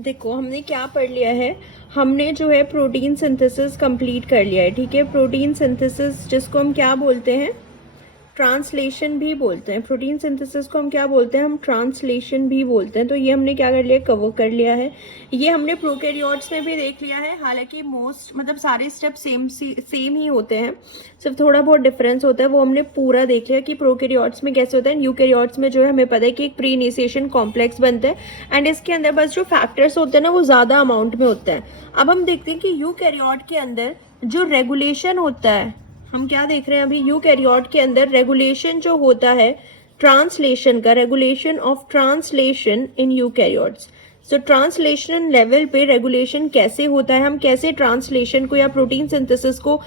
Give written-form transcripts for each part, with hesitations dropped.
देखो हमने क्या पढ़ लिया है। हमने जो है प्रोटीन सिंथेसिस कंप्लीट कर लिया है। ठीक है, प्रोटीन सिंथेसिस जिसको हम क्या बोलते हैं, ट्रांसलेशन भी बोलते हैं। प्रोटीन सिंथेसिस को हम क्या बोलते हैं, हम ट्रांसलेशन भी बोलते हैं। तो ये हमने क्या कर लिया, कवर कर लिया है। ये हमने प्रोकैरियोट्स में भी देख लिया है। हालांकि मोस्ट मतलब सारे स्टेप सेम ही होते हैं, सिर्फ थोड़ा बहुत डिफरेंस होता है। वो हमने पूरा देख लिया कि प्रोकैरियोट्स में कैसे होता है। यूकैरियोट्स में जो है हमें पता है कि एक प्री इनिशिएशन कॉम्प्लेक्स बनता है एंड इसके अंदर बस जो फैक्टर्स होते हैं ना वो ज़्यादा अमाउंट में होता है। अब हम देखते हैं कि यूकैरियोट के अंदर जो रेगुलेशन होता है, हम क्या देख रहे हैं अभी, यूकैरियोट के अंदर रेगुलेशन जो होता है ट्रांसलेशन का, regulation of translation in eukaryotes. So translation level पे रेगुलेशन कैसे होता है, हम कैसे ट्रांसलेशन को या प्रोटीन सिंथेसिस को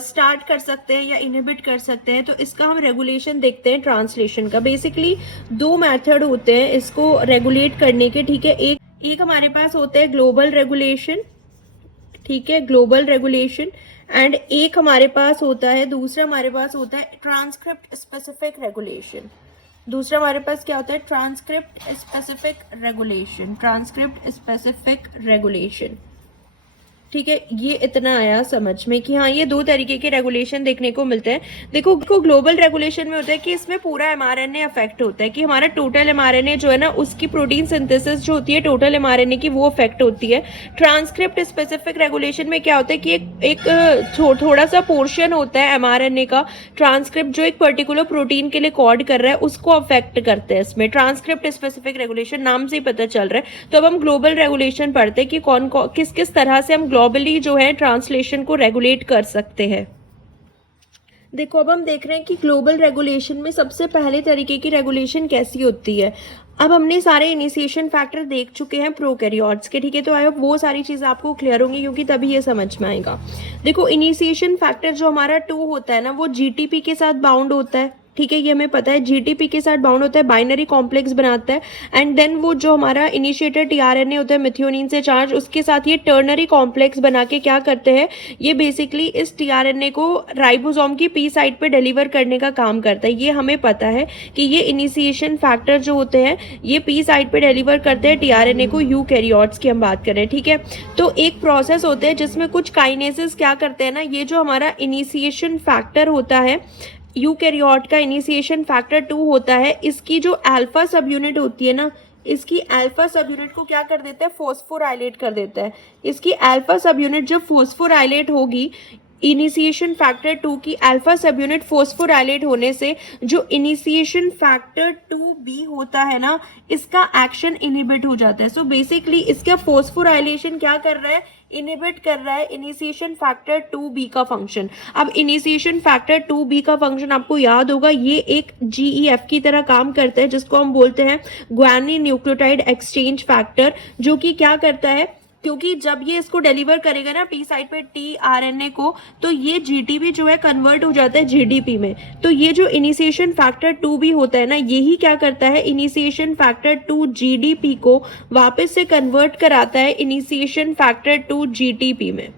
स्टार्ट कर सकते हैं या इनहिबिट कर सकते हैं, तो इसका हम रेगुलेशन देखते हैं ट्रांसलेशन का। बेसिकली दो मेथड होते हैं इसको रेगुलेट करने के। ठीक है, एक हमारे पास होता है ग्लोबल रेगुलेशन, ठीक है, ग्लोबल रेगुलेशन, एंड एक हमारे पास होता है, दूसरा हमारे पास होता है ट्रांसक्रिप्ट स्पेसिफिक रेगुलेशन। दूसरा हमारे पास क्या होता है, transcript specific regulation, transcript specific regulation. ठीक है, ये इतना आया समझ में कि हाँ ये दो तरीके के रेगुलेशन देखने को मिलते हैं। देखो ग्लोबल रेगुलेशन में होता है कि इसमें पूरा एमआरएनए अफेक्ट होता है, कि हमारा टोटल एमआरएनए जो है ना उसकी प्रोटीन सिंथेसिस जो होती है टोटल एमआरएनए की वो अफेक्ट होती है। ट्रांसक्रिप्ट स्पेसिफिक रेगुलेशन में क्या होता है कि एक थोड़ा सा पोर्शन होता है एमआरएनए का, ट्रांसक्रिप्ट जो एक पर्टिकुलर प्रोटीन के लिए कोड कर रहा है उसको अफेक्ट करते हैं। इसमें ट्रांसक्रिप्ट स्पेसिफिक रेगुलेशन नाम से ही पता चल रहा है। तो अब हम ग्लोबल रेगुलेशन पढ़ते हैं कि कौन किस किस तरह से हम ग्लोबली जो है ट्रांसलेशन को रेगुलेट कर सकते हैं। देखो अब हम देख रहे हैं कि ग्लोबल रेगुलेशन में सबसे पहले तरीके की रेगुलेशन कैसी होती है। अब हमने सारे इनिशिएशन फैक्टर देख चुके हैं प्रोकैरियोट्स के, ठीक है, तो आई होप वो सारी चीज़ आपको क्लियर होंगी क्योंकि तभी ये समझ में आएगा। देखो इनिशिएशन फैक्टर जो हमारा 2 होता है ना वो जीटीपी के साथ बाउंड होता है। ठीक है, ये हमें पता है जीटीपी के साथ बाउंड होता है, बाइनरी कॉम्प्लेक्स बनाता है, एंड देन वो जो हमारा इनिशिएटर टीआरएनए होता है मिथियोनिन से चार्ज, उसके साथ ये टर्नरी कॉम्प्लेक्स बना के क्या करते हैं, ये बेसिकली इस टीआरएनए को राइबोसोम की पी साइड पे डिलीवर करने का काम करता है। ये हमें पता है कि ये इनिशिएशन फैक्टर जो होते हैं ये पी साइड पे डिलीवर करते हैं टीआरएनए को। यूकैरियोट्स की हम बात करें, ठीक है, तो एक प्रोसेस होते हैं जिसमें कुछ काइनेसेस क्या करते हैं ना, ये जो हमारा इनिशिएशन फैक्टर होता है यूकैरियोट का, इनिशिएशन फैक्टर 2 होता है, इसकी जो अल्फा सब यूनिट होती है ना, इसकी अल्फा सब यूनिट को क्या कर देता है, फोस्फोराइलेट कर देता है। इसकी अल्फा सब यूनिट जब फोस्फोराइलेट होगी, इनिशिएशन फैक्टर 2 की अल्फा सब यूनिट फोस्फोराइलेट होने से जो इनिशिएशन फैक्टर 2b होता है ना, इसका एक्शन इनहिबिट हो जाता है। सो बेसिकली इसका फोस्फोराइलेशन क्या कर रहा है, इनहिबिट कर रहा है इनिशिएशन फैक्टर 2b का फंक्शन। अब इनिशिएशन फैक्टर 2b का फंक्शन आपको याद होगा, ये एक GEF की तरह काम करता है जिसको हम बोलते हैं ग्वानिन न्यूक्लियोटाइड एक्सचेंज फैक्टर, जो कि क्या करता है, क्योंकि जब ये इसको डिलीवर करेगा ना पी साइड पे टीआरएनए को, तो ये जीटीपी जो है कन्वर्ट हो जाता है जीडीपी में। तो ये जो इनिशिएशन फैक्टर 2b होता है ना, यही क्या करता है, इनिशिएशन फैक्टर 2 जीडीपी को वापस से कन्वर्ट कराता है इनिशिएशन फैक्टर 2 जीटीपी में।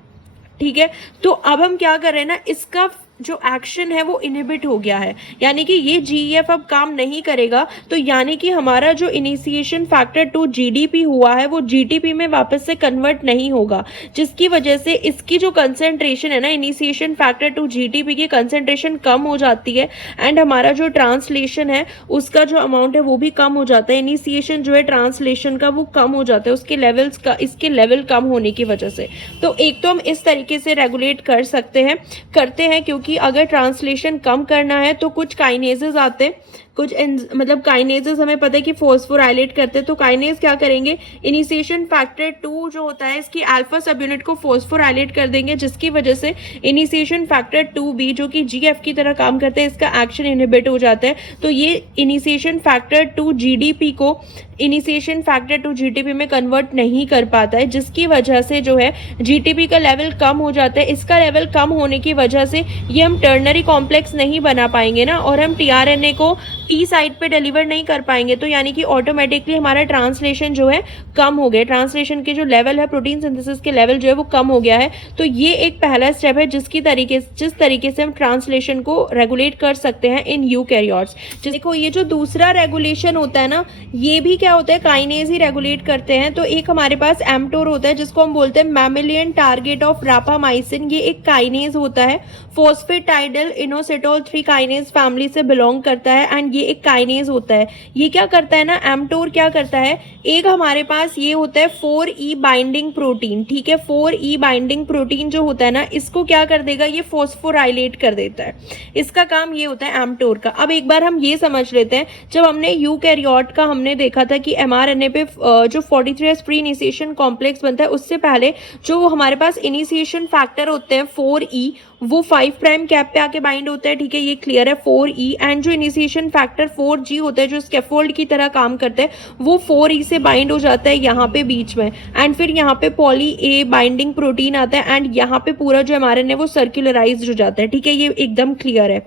ठीक है, तो अब हम क्या कर रहे हैं ना, इसका जो एक्शन है वो इनहिबिट हो गया है, यानी कि ये जीईएफ अब काम नहीं करेगा। तो यानी कि हमारा जो इनिशिएशन फैक्टर 2 जीडीपी हुआ है वो जीटीपी में वापस से कन्वर्ट नहीं होगा, जिसकी वजह से इसकी जो कंसेंट्रेशन है ना, इनिशिएशन फैक्टर 2 जीडीपी की कंसेंट्रेशन कम हो जाती है, एंड हमारा जो ट्रांसलेशन है उसका जो अमाउंट है वो भी कम हो जाता है। इनिशिएशन जो है ट्रांसलेशन का वो कम हो जाता है, उसके लेवल्स का, इसके लेवल कम होने की वजह से। तो एक तो हम इस तरीके से रेगुलेट कर सकते हैं, करते हैं, क्योंकि कि अगर ट्रांसलेशन कम करना है तो कुछ काइनेजेस आते हैं, कुछ मतलब काइनेजेस हमें पता है कि फोस्फोराइलेट करते हैं। तो काइनेज क्या करेंगे, इनिशिएशन फैक्टर 2 जो होता है इसकी अल्फा सब यूनिट को फोस्फोराइलेट कर देंगे, जिसकी वजह से इनिशिएशन फैक्टर 2b जो कि जीएफ की तरह काम करते हैं, इसका एक्शन इनहिबिट हो जाता है। तो ये इनिशिएशन फैक्टर 2 जीडीपी को इनिशिएशन फैक्टर 2 जीटीपी में कन्वर्ट नहीं कर पाता है, जिसकी वजह से जो है जीटीपी का लेवल कम हो जाता है। इसका लेवल कम होने की वजह से ये हम टर्नरी कॉम्प्लेक्स नहीं बना पाएंगे ना, और हम टीआरएनए को टी साइड पे डिलीवर नहीं कर पाएंगे, तो यानी कि ऑटोमेटिकली हमारा ट्रांसलेशन जो है कम हो गया, ट्रांसलेशन के जो लेवल है, प्रोटीन सिंथेसिस के लेवल जो है वो कम हो गया है। तो ये एक पहला स्टेप है जिस तरीके से हम ट्रांसलेशन को रेगुलेट कर सकते हैं इन यूकैरियोट्स। देखो ये जो दूसरा रेगुलेशन होता है ना, ये भी क्या होता है, काइनेज ही रेगुलेट करते हैं। तो एक हमारे पास एम्प्टोर होता है जिसको हम बोलते हैं मैमेलियन टारगेट ऑफ रापामाइसिन। ये एक काइनेज होता है, फॉस्फेटाइडल इनोसिटोल 3 काइनेज फैमिली से बिलोंग करता है एंड ये एक काइनेज होता है। ये क्या करता है ना, एम्प्टोर क्या करता है, एक हमारे पास ये होता है 4E बाइंडिंग प्रोटीन, ठीक है। 4E बाइंडिंग प्रोटीन जो होता है ना, इसको क्या कर देगा, ये फॉस्फोराइलेट कर देता है। इसका काम ये होता है एम्प्टोर का। अब एक बार हम ये समझ लेते हैं, जब हमने यूकैरियोट का हमने देखा था कि mRNA पे जो 43S प्री इनिशिएशन कॉम्प्लेक्स बनता है, उससे पहले जो हमारे पास इनिशिएशन फैक्टर होते हैं 4E, वो 5 प्राइम कैप पे आके बाइंड होता है, ठीक है, ये क्लियर है 4E। एंड जो इनिशिएशन फैक्टर 4G होता है जो स्कैफोल्ड की तरह काम करता है, वो 4E से बाइंड हो जाता है यहाँ पे बीच में। एंड फिर यहाँ पे पॉली ए बाइंडिंग प्रोटीन आता है एंड यहाँ पे पूरा जो mRNA वो सर्कुलराइज्ड हो जाता है, ठीक है, ये एकदम क्लियर है।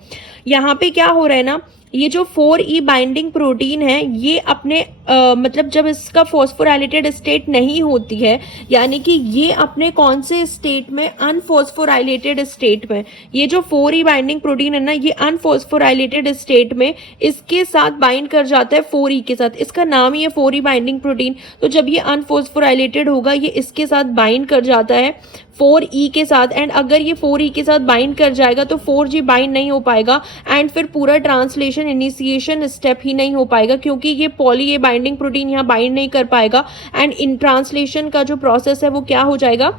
यहाँ पे क्या हो रहा है ना, ये जो 4E बाइंडिंग प्रोटीन है, ये अपने मतलब जब इसका फॉस्फोराइलेटेड स्टेट नहीं होती है, यानी कि ये अपने कौन से स्टेट में, अनफॉस्फोराइलेटेड स्टेट में, ये जो 4E बाइंडिंग प्रोटीन है ना, ये अनफॉस्फोराइलेटेड स्टेट में इसके साथ बाइंड कर जाता है 4E के साथ। इसका नाम ही है 4E बाइंडिंग प्रोटीन। तो जब ये अनफॉस्फोराइलेटेड होगा, ये इसके साथ बाइंड कर जाता है 4E के साथ। एंड अगर ये 4E के साथ बाइंड कर जाएगा तो 4G बाइंड नहीं हो पाएगा एंड फिर पूरा ट्रांसलेशन इनिशिएशन स्टेप ही नहीं हो पाएगा, क्योंकि ये पॉली ए बाइंडिंग प्रोटीन यहाँ बाइंड नहीं कर पाएगा एंड इन ट्रांसलेशन का जो प्रोसेस है वो क्या हो जाएगा,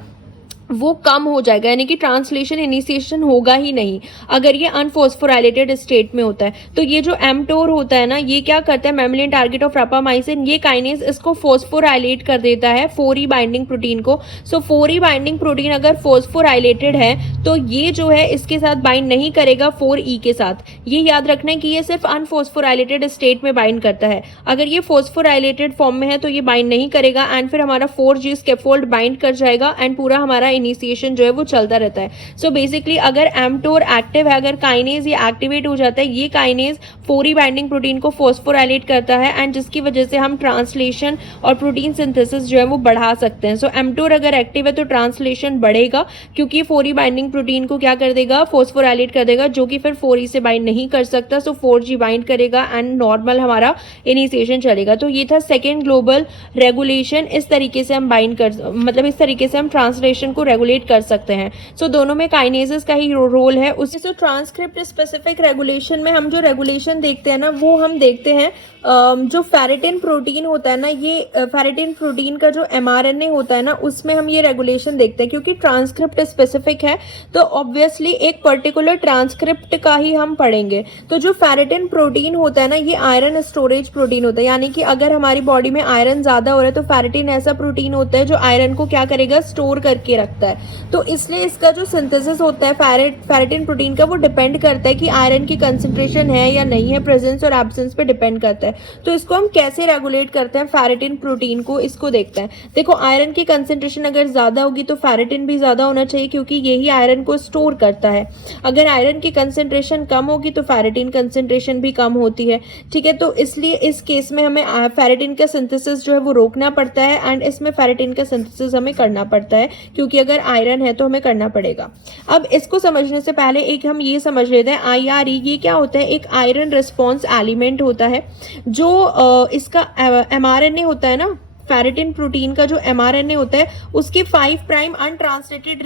वो कम हो जाएगा, यानी कि ट्रांसलेशन इनिशिएशन होगा ही नहीं अगर ये अनफॉस्फोराइलेटेड स्टेट में होता है। तो ये जो एम्प्टोर होता है ना, ये क्या करता है, मैमेलियन टारगेट ऑफ रापामाइसिन, ये काइनेज इसको फॉस्फोराइलेट कर देता है 4E बाइंडिंग प्रोटीन को। सो 4E बाइंडिंग प्रोटीन अगर फॉस्फोराइलेटेड है तो ये जो है इसके साथ बाइंड नहीं करेगा 4E के साथ। ये याद रखना है कि ये सिर्फ अनफॉस्फोराइलेटेड स्टेट में बाइंड करता है। अगर ये फॉस्फोराइलेटेड फॉर्म में है तो ये बाइंड नहीं करेगा एंड फिर हमारा 4G स्कैफोल्ड बाइंड कर जाएगा एंड पूरा हमारा इनिशिएशन जो है वो चलता रहता है। सो बेसिकली अगर एम्प्टोर एक्टिव है, अगर काइनेज ये एक्टिवेट हो जाता है, ये काइनेज 4E बाइंडिंग प्रोटीन को फॉस्फोराइलेट करता है एंड जिसकी वजह से हम ट्रांसलेशन और प्रोटीन सिंथेसिस जो है वो बढ़ा सकते हैं। सो एम्प्टोर अगर एक्टिव है तो ट्रांसलेशन बढ़ेगा, क्योंकि 4E बाइंडिंग प्रोटीन को क्या कर देगा, फॉस्फोराइलेट कर देगा, जो कि फिर 4E से बाइंड नहीं कर सकता। सो 4G बाइंड करेगा एंड नॉर्मल हमारा इनिशिएशन चलेगा। तो ये था सेकेंड ग्लोबल रेगुलेशन। इस तरीके से हम बाइंड कर, मतलब इस तरीके से हम ट्रांसलेशन को रेगुलेट कर सकते हैं। सो दोनों में काइनेजेस का ही रोल है। उससे तो ट्रांसक्रिप्ट स्पेसिफिक रेगुलेशन में हम जो रेगुलेशन देखते हैं ना, वो हम देखते हैं जो फेरेटिन प्रोटीन होता है ना, ये फेरेटिन प्रोटीन का जो mRNA होता है ना, उसमें हम ये रेगुलेशन देखते हैं। क्योंकि ट्रांसक्रिप्ट स्पेसिफिक है तो ऑब्वियसली एक पर्टिकुलर ट्रांसक्रिप्ट का ही हम पढ़ेंगे। तो जो फेरेटिन प्रोटीन होता है ना, ये आयरन स्टोरेज प्रोटीन होता है, यानी कि अगर हमारी बॉडी में आयरन ज़्यादा हो रहा है तो फेरेटिन ऐसा प्रोटीन होता है जो आयरन को क्या करेगा, स्टोर करके रखता है। तो इसलिए इसका जो सिंथेसिस होता है फेरेटिन प्रोटीन का, वो डिपेंड करता है कि आयरन की कंसंट्रेशन है या नहीं है, प्रेजेंस और एब्सेंस पे डिपेंड करता है। तो इसको हम कैसे रेगुलेट करते हैं फेरेटिन प्रोटीन को, इसको देखते हैं। देखो आयरन की कंसंट्रेशन अगर ज़्यादा होगी तो फेरेटिन भी ज़्यादा होना चाहिए, क्योंकि यही आयरन को स्टोर करता है। अगर आयरन की कंसंट्रेशन कम होगी तो फेरेटिन कंसंट्रेशन भी कम होती है, ठीक है। तो इसलिए इस केस में हमें फेरेटिन का सिंथेसिस जो है वो रोकना पड़ता है एंड इसमें फेरेटिन का सिंथेसिस हमें करना पड़ता है, क्योंकि अगर आयरन है तो हमें करना पड़ेगा। अब इसको समझने से पहले एक हम ये समझ लेते हैं IRE, ये क्या होता है, एक आयरन रिस्पॉन्स एलिमेंट होता है। जो इसका mRNA होता है ना, फेरेटिन प्रोटीन का जो mRNA होता है, उसके 5 प्राइम अनट्रांसलेटेड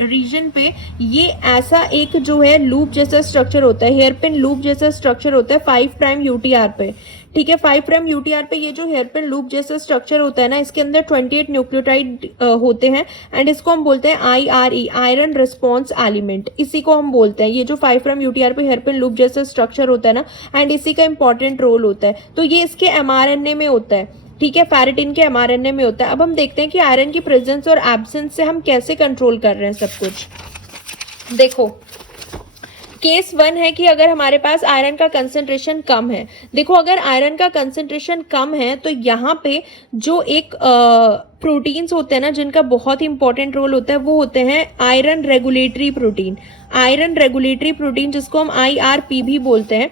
रीजन पे ये ऐसा एक जो है लूप जैसा स्ट्रक्चर होता है, हेयरपिन लूप जैसा स्ट्रक्चर होता है 5 प्राइम UTR पे, ठीक है। 5 प्राइम UTR पे ये जो हेयरपिन लूप जैसा स्ट्रक्चर होता है ना, इसके अंदर 28 न्यूक्लियोटाइड होते हैं एंड इसको हम बोलते हैं IRE, आयरन रिस्पॉन्स एलिमेंट। इसी को हम बोलते हैं, ये जो 5 प्राइम UTR पे हेयरपिन लूप जैसा स्ट्रक्चर होता है ना, एंड इसी का इंपॉर्टेंट रोल होता है। तो ये इसके mRNA में होता है, ठीक है, फेरेटिन के mRNA में होता है। अब हम देखते हैं कि आयरन की प्रेजेंस और एब्सेंस से हम कैसे कंट्रोल कर रहे हैं सब कुछ। देखो केस 1 है कि अगर हमारे पास आयरन का कंसंट्रेशन कम है, देखो अगर आयरन का कंसंट्रेशन कम है तो यहाँ पे जो एक प्रोटीन्स होते हैं ना, जिनका बहुत ही इंपॉर्टेंट रोल होता है, वो होते हैं iron regulatory protein. Iron regulatory protein जिसको हम IRP भी बोलते हैं।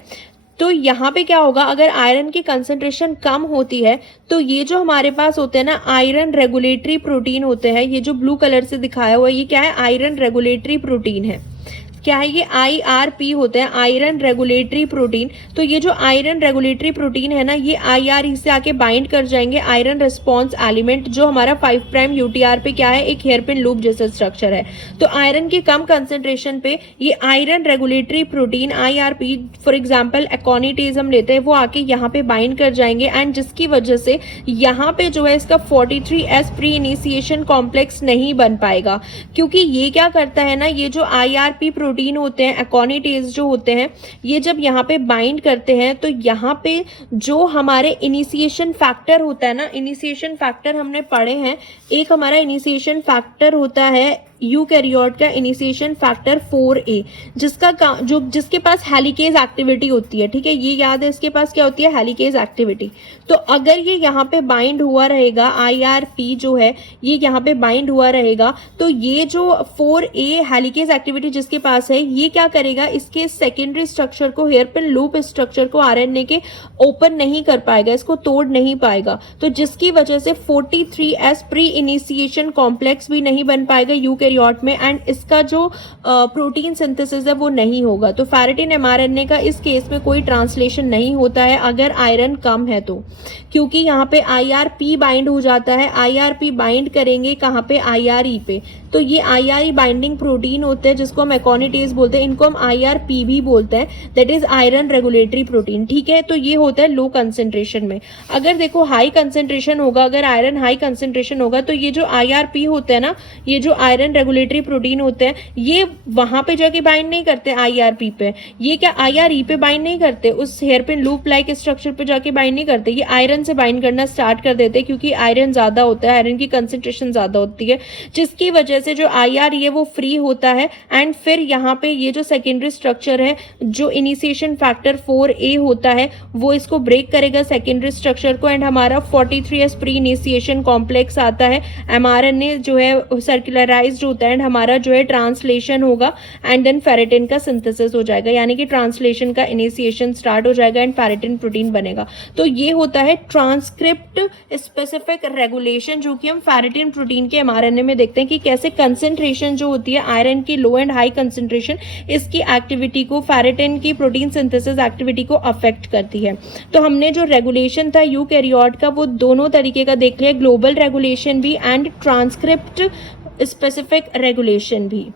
तो यहाँ पे क्या होगा, अगर आयरन की कंसंट्रेशन कम होती है तो ये जो हमारे पास होते हैं ना आयरन रेगुलेटरी प्रोटीन होते हैं, ये जो ब्लू कलर से दिखाया हुआ है ये क्या है, आयरन रेगुलेटरी प्रोटीन है। क्या है ये, IRP होते हैं, आयरन रेगुलेटरी प्रोटीन। तो ये जो आयरन रेगुलेटरी प्रोटीन है ना ये IRE से आके बाइंड कर जाएंगे आयरन रिस्पॉन्स एलिमेंट, जो हमारा 5 प्राइम UTR पे क्या है, एक हेयरपिन लूप जैसा स्ट्रक्चर है। तो आयरन की कम कंसेंट्रेशन पे ये iron regulatory protein IRP, for example एकोनिटेज हम लेते हैं, वो आके यहाँ पे बाइंड कर जाएंगे एंड जिसकी वजह से यहाँ पे जो है इसका 43S प्री इनिशिएशन कॉम्प्लेक्स नहीं बन पाएगा, क्योंकि ये क्या करता है ना, ये जो IRP प्रोटीन होते हैं, एकोनिटेज जो होते हैं, ये जब यहाँ पे बाइंड करते हैं तो यहाँ पे जो हमारे इनिशिएशन फैक्टर होता है ना, इनिशिएशन फैक्टर हमने पढ़े हैं, एक हमारा इनिशिएशन फैक्टर होता है यूकैरियोट का इनिशिएशन फैक्टर 4A, जिसके पास हेलिकेज एक्टिविटी होती है, ठीक है, ये याद है, इसके पास क्या होती है, हेलिकेज एक्टिविटी। तो अगर ये यहाँ पे बाइंड हुआ रहेगा, IRP जो है ये यहाँ पे बाइंड हुआ रहेगा, तो ये जो 4A हेलिकेज एक्टिविटी जिसके पास है ये क्या करेगा, इसके सेकेंडरी स्ट्रक्चर को, हेयरपिन लूप स्ट्रक्चर को RNA के ओपन नहीं कर पाएगा, इसको तोड़ नहीं पाएगा, तो जिसकी वजह से 43S प्री इनिशिएशन कॉम्प्लेक्स भी नहीं बन पाएगा यूकैरियोट में एंड इसका जो प्रोटीन सिंथेसिस है वो नहीं होगा। तो फेरेटिन mRNA का इस केस में कोई ट्रांसलेशन नहीं होता है अगर आयरन कम है तो, क्योंकि यहाँ पे IRP बाइंड हो जाता है, IRP बाइंड करेंगे कहाँ पे, IRE पे। तो ये IRE बाइंडिंग प्रोटीन होते हैं जिसको हम एकोनिटेज बोलते हैं, इनको हम IRP भी बोलते हैं, that is iron regulatory protein, ठीक है। तो ये होता है लो कंसेंट्रेशन में। अगर देखो हाई कंसेंट्रेशन होगा, अगर आयरन हाई कंसेंट्रेशन होगा तो ये जो IRP होते हैं ना, ये जो आयरन रेगुलेटरी प्रोटीन होते हैं, ये वहां पे जाके बाइंड नहीं करते IRP पे, ये क्या IRE पे बाइंड नहीं करते, उस हेयरपिन लूप लाइक स्ट्रक्चर पे जाके बाइंड नहीं करते, ये आयरन से बाइंड करना स्टार्ट कर देते हैं, क्योंकि आयरन ज्यादा होता है, आयरन की कंसेंट्रेशन ज्यादा होती है, जिसकी वजह से जो IRE है वो फ्री होता है एंड फिर यहाँ पे ये जो सेकेंडरी स्ट्रक्चर है, जो इनिशिएशन फैक्टर 4A होता है, वो इसको ब्रेक करेगा सेकेंडरी स्ट्रक्चर को एंड हमारा 43S प्री इनिशिएशन कॉम्प्लेक्स आता है, mRNA जो है सर्कुलराइज्ड होता है एंड हमारा जो है ट्रांसलेशन होगा एंड देन फेरेटिन का सिंथेसिस हो जाएगा, यानी कि ट्रांसलेशन का इनिशिएशन स्टार्ट हो जाएगा एंड फेरेटिन प्रोटीन बनेगा। तो ये होता है ट्रांसक्रिप्ट स्पेसिफिक रेगुलेशन, जो कि हम फेरेटिन प्रोटीन के mRNA में देखते हैं कि कैसे कंसेंट्रेशन जो होती है आयरन की लो एंड हाई कंसेंट्रेशन इसकी एक्टिविटी को, फेरेटिन की प्रोटीन सिंथेसिस एक्टिविटी को अफेक्ट करती है। तो हमने जो रेगुलेशन था यूकैरियोट का वो दोनों तरीके का देख लिया, ग्लोबल रेगुलेशन भी एंड ट्रांसक्रिप्ट स्पेसिफिक रेगुलेशन भी।